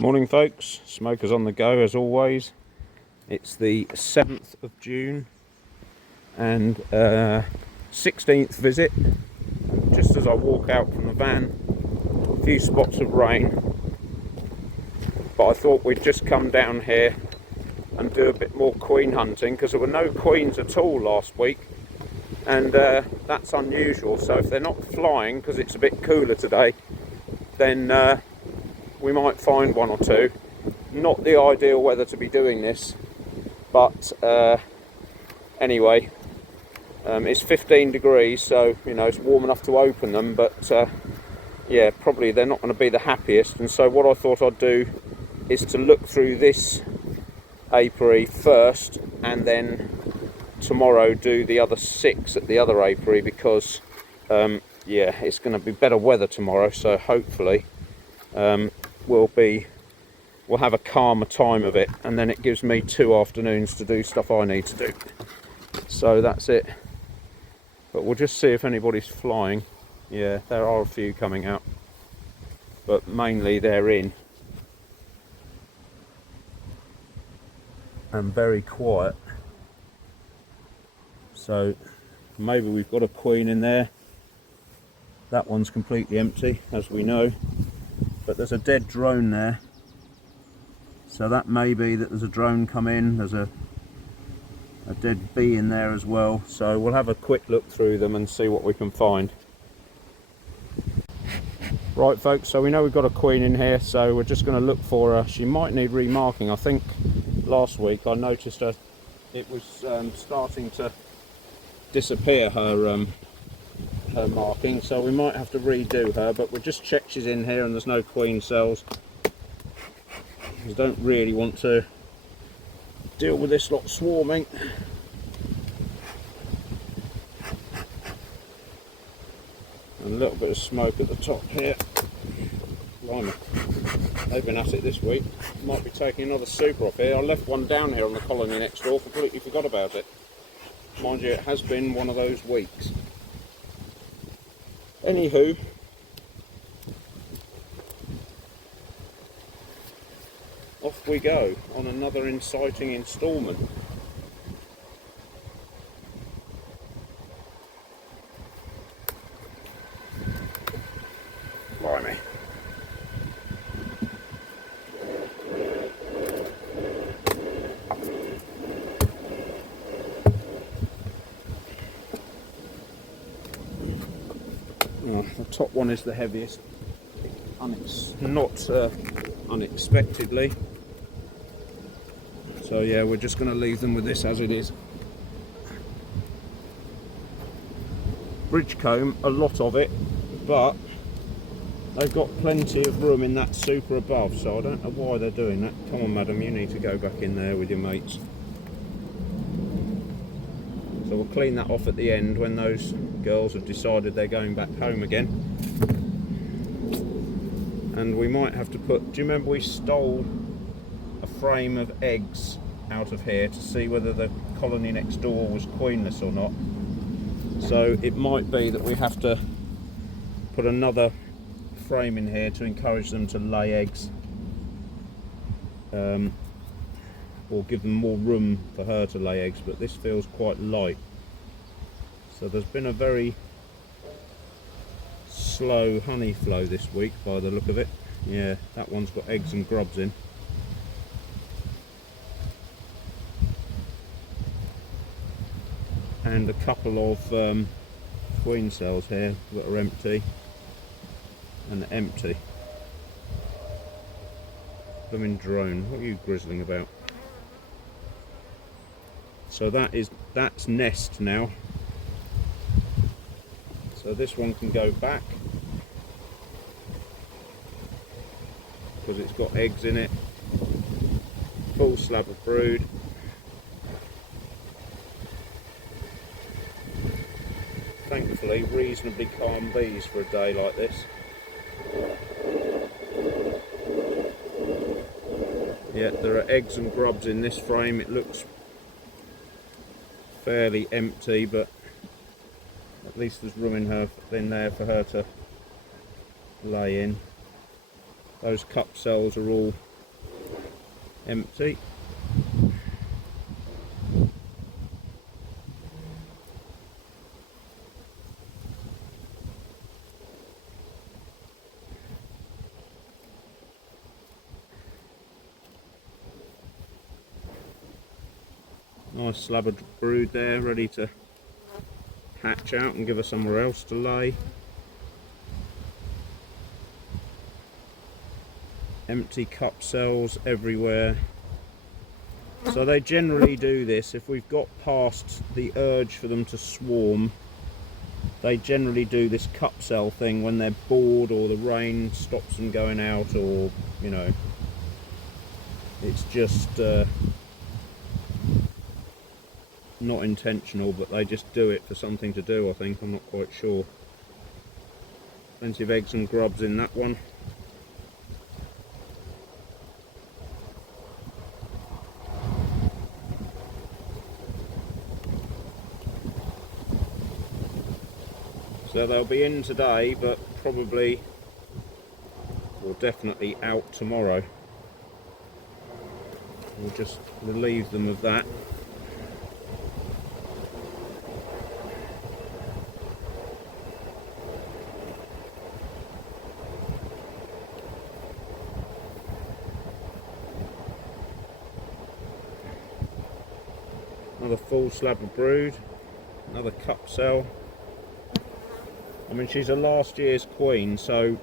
Morning folks, smokers on the go as always. It's the 7th of June and 16th visit. Just as I walk out from the van, a few spots of rain, but I thought we'd just come down here and do a bit more queen hunting because there were no queens at all last week, and that's unusual. So if they're not flying because it's a bit cooler today, then we might find one or two. Not the ideal weather to be doing this, but anyway, it's 15 degrees, so you know it's warm enough to open them, but yeah, probably they're not going to be the happiest. And so what I thought I'd do is to look through this apiary first, and then tomorrow do the other 6 at the other apiary, because yeah, it's going to be better weather tomorrow, so hopefully we'll have a calmer time of it, and then it gives me 2 afternoons to do stuff I need to do. So that's it. But we'll just see if anybody's flying. Yeah, there are a few coming out, but mainly they're in and very quiet. So maybe we've got a queen in there. That one's completely empty, as we know, but there's a dead drone there, so that may be that there's a drone come in. There's a dead bee in there as well, so we'll have a quick look through them and see what we can find. Right folks, so we know we've got a queen in here, so we're just going to look for her. She might need remarking. I think last week I noticed her, it was starting to disappear, her marking, so we might have to redo her, but we'll just check she's in here and there's no queen cells. I don't really want to deal with this lot swarming. And a little bit of smoke at the top here. Blimey, they've been at it this week. Might be taking another super off here. I left one down here on the colony next door, completely forgot about it. Mind you, it has been one of those weeks. Anywho, off we go on another inciting instalment. Blimey. Oh, the top one is the heaviest, not unexpectedly. So yeah, we're just going to leave them with this as it is. Bridge comb, a lot of it, but they've got plenty of room in that super above, so I don't know why they're doing that. Come on madam, you need to go back in there with your mates. So we'll clean that off at the end when those girls have decided they're going back home again. And we might have to put, do you remember we stole a frame of eggs out of here to see whether the colony next door was queenless or not? So it might be that we have to put another frame in here to encourage them to lay eggs, or give them more room for her to lay eggs, but this feels quite light. So there's been a very slow honey flow this week by the look of it. Yeah, that one's got eggs and grubs in. And a couple of queen cells here that are empty and empty. Blooming drone, what are you grizzling about? So that's nest now. So this one can go back because it's got eggs in it. Full slab of brood. Thankfully, reasonably calm bees for a day like this. Yeah, there are eggs and grubs in this frame. It looks fairly empty, but at least there's room in there for her to lay in. Those cup cells are all empty. Nice slab of brood there, ready to hatch out and give us somewhere else to lay. Empty cup cells everywhere. So they generally do this if we've got past the urge for them to swarm. They generally do this cup cell thing when they're bored or the rain stops them going out, or you know, it's just not intentional, but they just do it for something to do, I think. I'm not quite sure. Plenty of eggs and grubs in that one. So they'll be in today, but probably or definitely out tomorrow. We'll just relieve them of that. Another full slab of brood, another cup cell. I mean, she's a last year's queen, so,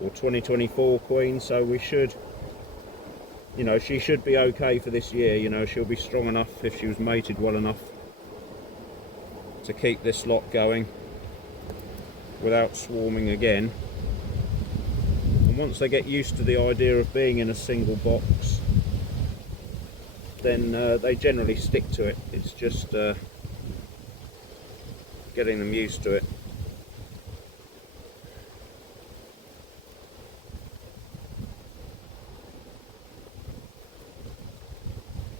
or 2024 queen, so we should, you know, she should be okay for this year. You know, she'll be strong enough if she was mated well enough to keep this lot going without swarming again. And once they get used to the idea of being in a single box, then they generally stick to it. It's just getting them used to it.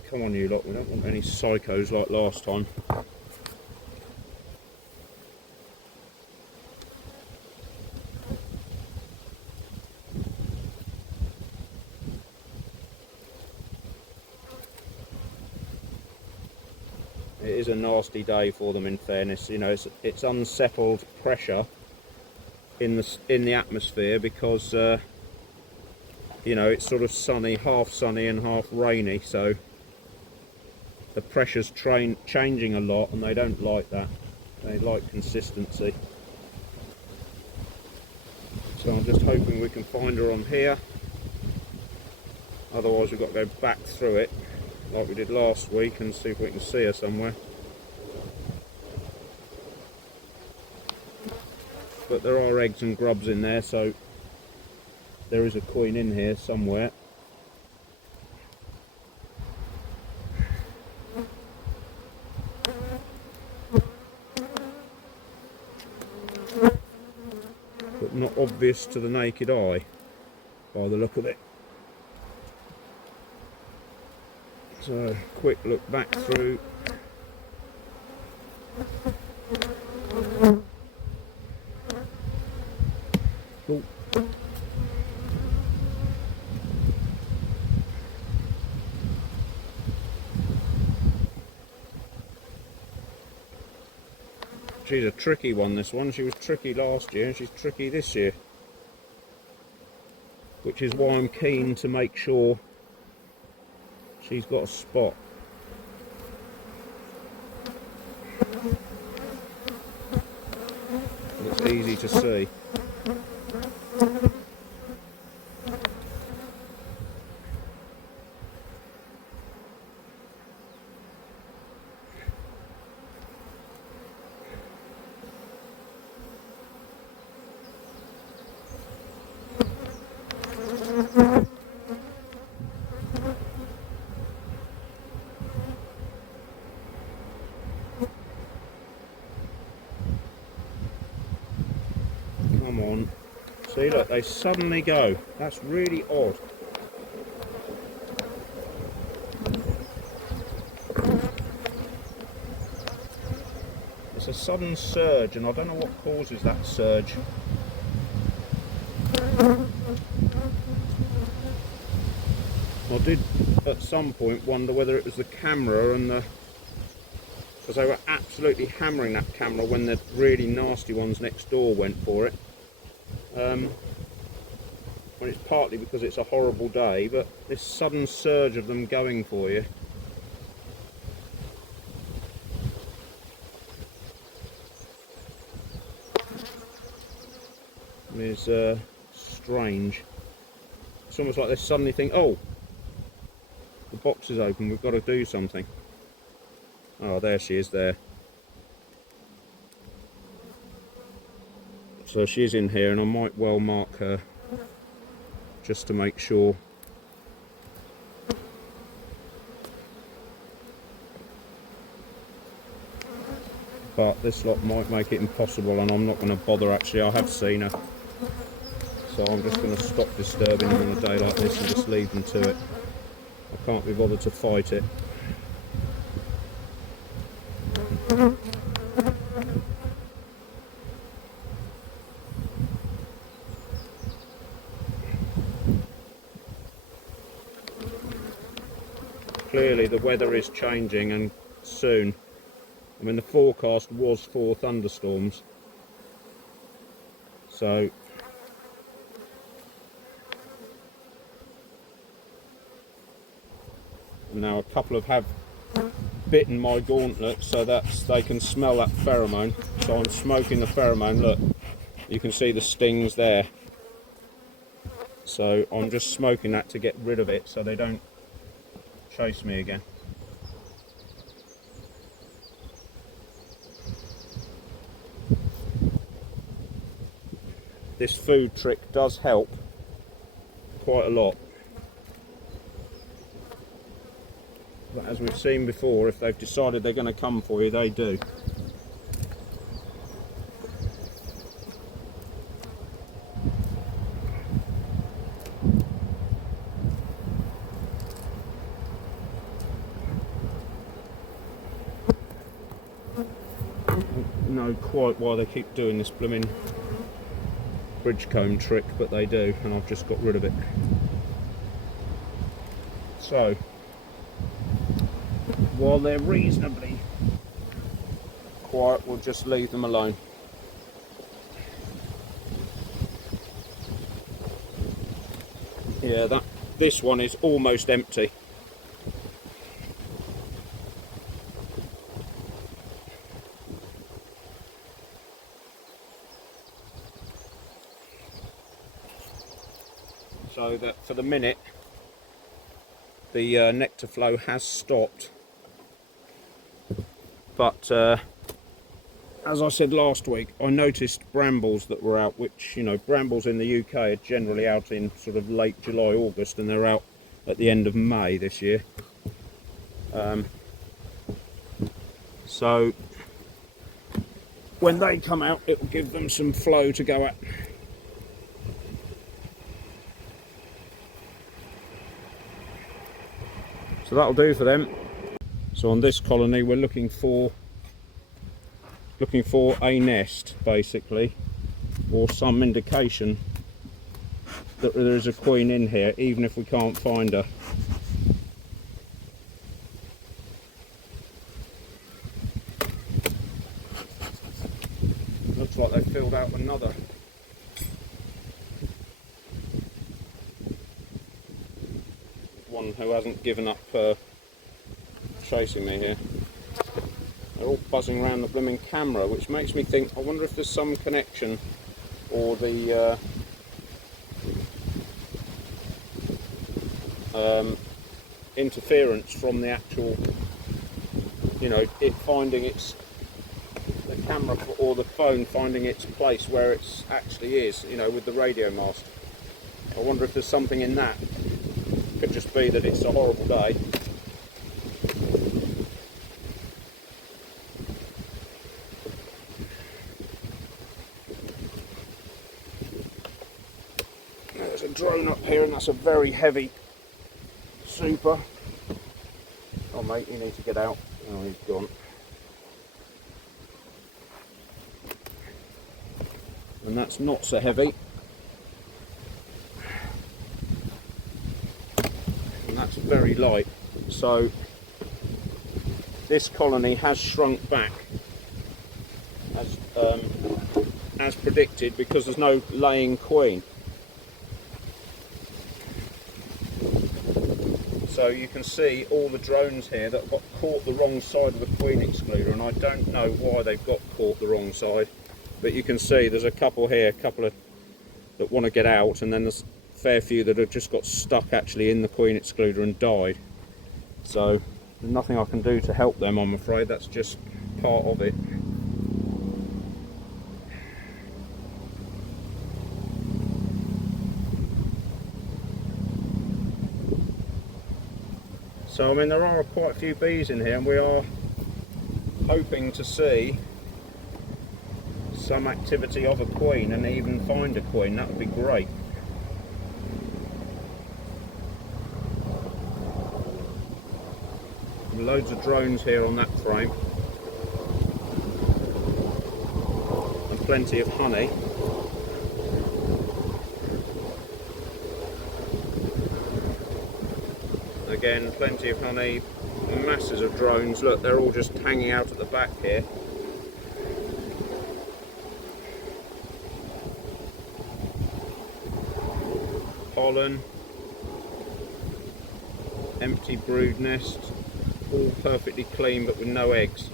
Come on, you lot, we don't want any psychos like last time. It is a nasty day for them, in fairness. You know, it's unsettled pressure in the atmosphere because you know, it's sort of sunny and half rainy, so the pressure's changing a lot, and they don't like that. They like consistency. So I'm just hoping we can find her on here. Otherwise we've got to go back through it like we did last week and see if we can see her somewhere. But there are eggs and grubs in there, so there is a queen in here somewhere. But not obvious to the naked eye by the look of it. So, quick look back through. Oh. She's a tricky one, this one. She was tricky last year and she's tricky this year. Which is why I'm keen to make sure she's got a spot. It's easy to see. Come on. See, look, they suddenly go. That's really odd. It's a sudden surge, and I don't know what causes that surge. I did at some point wonder whether it was the camera and the, because they were absolutely hammering that camera when the really nasty ones next door went for it. When it's partly because it's a horrible day, but this sudden surge of them going for you. Is strange. It's almost like they suddenly think, oh, the box is open, we've got to do something. Oh, there she is there. So she's in here, and I might well mark her just to make sure. But this lot might make it impossible, and I'm not going to bother. Actually, I have seen her, so I'm just going to stop disturbing them on a day like this and just leave them to it. I can't be bothered to fight it. Clearly the weather is changing, and soon. I mean, the forecast was for thunderstorms, so now a couple have bitten my gauntlet, so that they can smell that pheromone. So I'm smoking the pheromone. Look, you can see the stings there. So I'm just smoking that to get rid of it, so they don't chase me again. This food trick does help quite a lot. But as we've seen before, if they've decided they're going to come for you, they do. I don't know quite why they keep doing this blooming bridge comb trick, but they do, and I've just got rid of it. So, while they're reasonably quiet, we'll just leave them alone. Yeah, this one is almost empty. So that for the minute the nectar flow has stopped, but as I said last week, I noticed brambles that were out, which, you know, brambles in the UK are generally out in sort of late July, August, and they're out at the end of May this year. So when they come out, it will give them some flow to go at. So that'll do for them. So on this colony, we're looking for a nest, basically, or some indication that there is a queen in here, even if we can't find her. Looks like they've filled out another. One who hasn't given up chasing me here. They're all buzzing around the blooming camera, which makes me think, I wonder if there's some connection, or the interference from the actual, you know, it finding the camera or the phone finding its place where it actually is, you know, with the radio mast. I wonder if there's something in that. Could just be that it's a horrible day. There's a drone up here, and that's a very heavy super. Oh mate, you need to get out. Oh, he's gone. And that's not so heavy. that's very light. So this colony has shrunk back as predicted, because there's no laying queen. So you can see all the drones here that got caught the wrong side of the queen excluder, and I don't know why they've got caught the wrong side, but you can see there's a couple here, a couple of that want to get out, and then there's a fair few that have just got stuck actually in the queen excluder and died. So there's nothing I can do to help them, I'm afraid. That's just part of it. So I mean, there are quite a few bees in here, and we are hoping to see some activity of a queen and even find a queen. That would be great. Loads of drones here on that frame, and plenty of honey. Again, plenty of honey, masses of drones. Look, they're all just hanging out at the back here. Pollen, empty brood nest, all perfectly clean but with no eggs.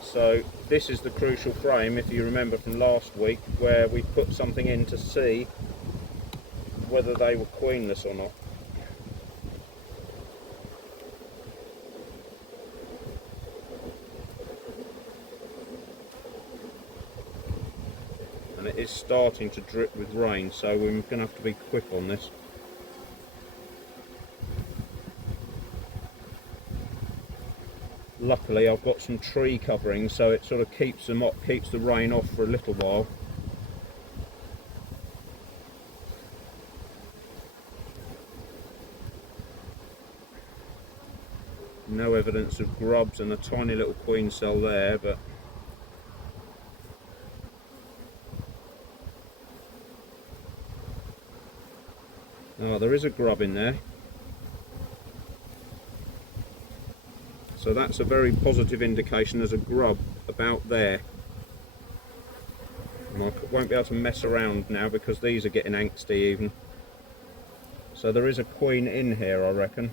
So this is the crucial frame, if you remember from last week, where we put something in to see whether they were queenless or not. And it is starting to drip with rain, so we're going to have to be quick on this. Luckily I've got some tree covering, so it sort of keeps them up, keeps the rain off for a little while. No evidence of grubs, and a tiny little queen cell there, but oh, there is a grub in there. So that's a very positive indication. There's a grub about there. And I won't be able to mess around now because these are getting angsty even. So there is a queen in here, I reckon.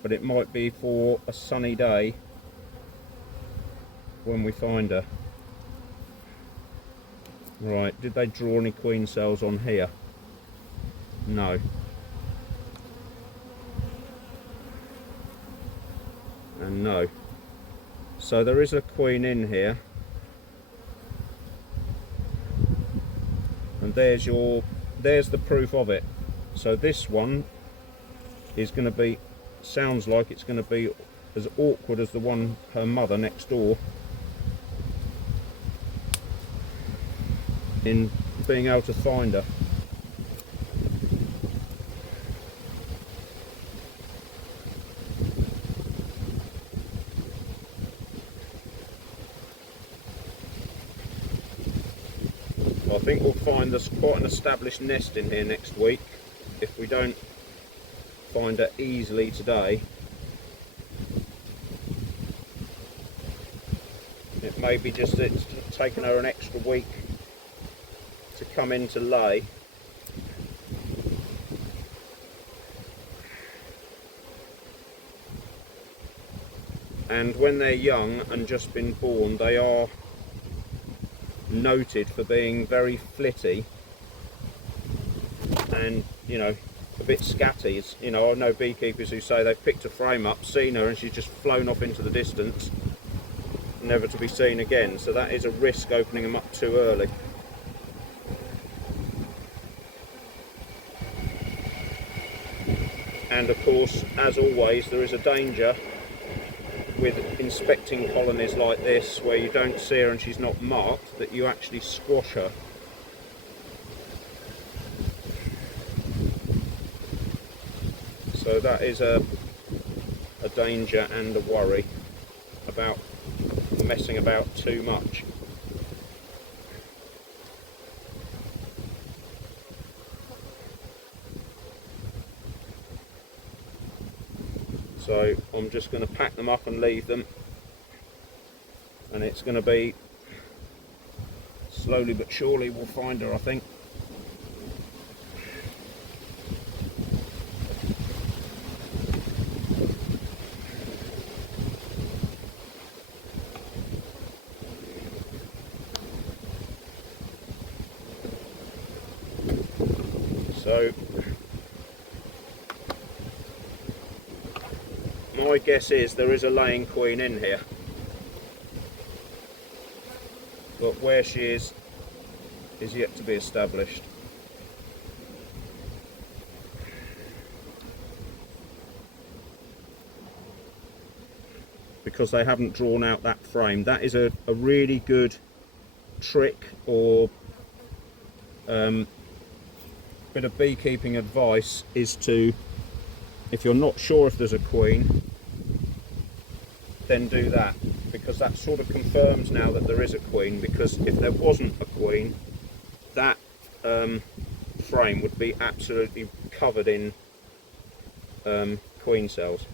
But it might be for a sunny day when we find her. Right, did they draw any queen cells on here? No. And no. So there is a queen in here. And there's the proof of it. So this one is going to be, sounds like it's going to be as awkward as the one, her mother next door, in being able to find her. I think we'll find there's quite an established nest in here next week if we don't find her easily today. It may be just that it's taken her an extra week to come in to lay. And when they're young and just been born, they are noted for being very flitty and, you know, a bit scatty. It's, you know, I know beekeepers who say they've picked a frame up, seen her, and she's just flown off into the distance, never to be seen again. So that is a risk, opening them up too early. And of course, as always, there is a danger with inspecting colonies like this, where you don't see her and she's not marked, that you actually squash her. So that is a danger and a worry about messing about too much. So I'm just going to pack them up and leave them, and it's going to be slowly but surely we'll find her, I think. So my guess is there is a laying queen in here, but where she is yet to be established. Because they haven't drawn out that frame. That is a really good trick or bit of beekeeping advice, is to, if you're not sure if there's a queen, then do that, because that sort of confirms now that there is a queen. Because if there wasn't a queen, that frame would be absolutely covered in queen cells.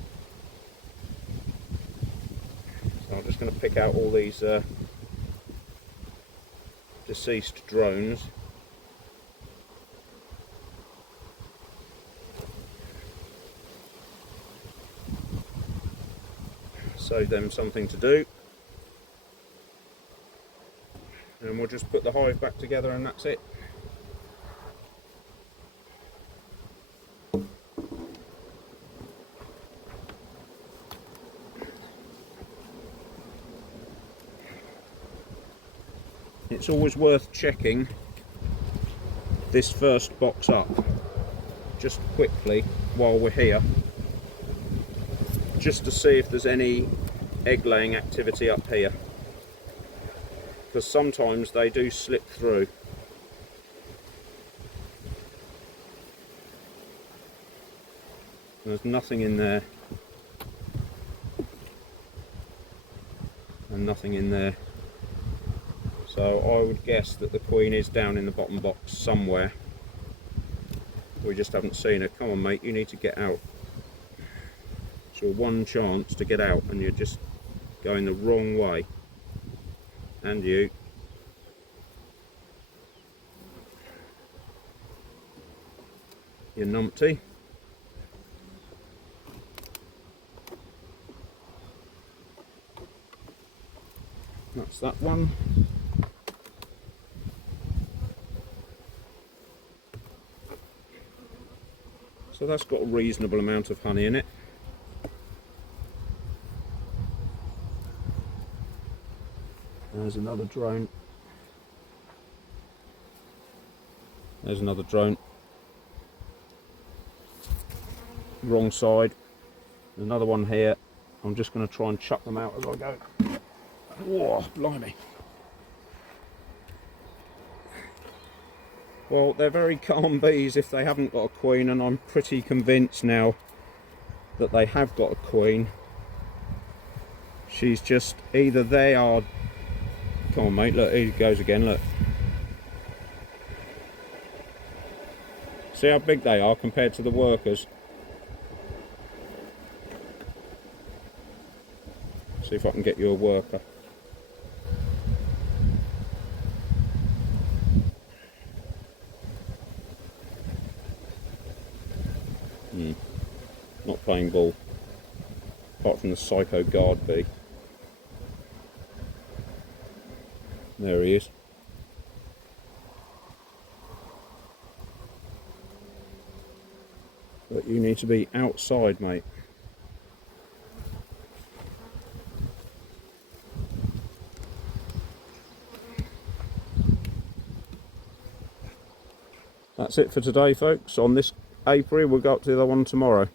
So I'm just going to pick out all these deceased drones. Save them something to do, and we'll just put the hive back together, and that's it. It's always worth checking this first box up just quickly while we're here, just to see if there's any egg laying activity up here, because sometimes they do slip through. There's nothing in there, and nothing in there, so I would guess that the queen is down in the bottom box somewhere. We just haven't seen her. Come on mate, you need to get out. It's your one chance to get out, and you're just going the wrong way. And you. You numpty. That's that one. So that's got a reasonable amount of honey in it. There's another drone. There's another drone. Wrong side. There's another one here. I'm just going to try and chuck them out as I go. Whoa, blimey. Well, they're very calm bees if they haven't got a queen, and I'm pretty convinced now that they have got a queen. She's just either they are... Come on mate, look, here he goes again, look. See how big they are compared to the workers. See if I can get you a worker. Not playing ball, apart from the psycho guard bee. There he is. But you need to be outside, mate. That's it for today, folks. On this apiary, we'll go up to the other one tomorrow.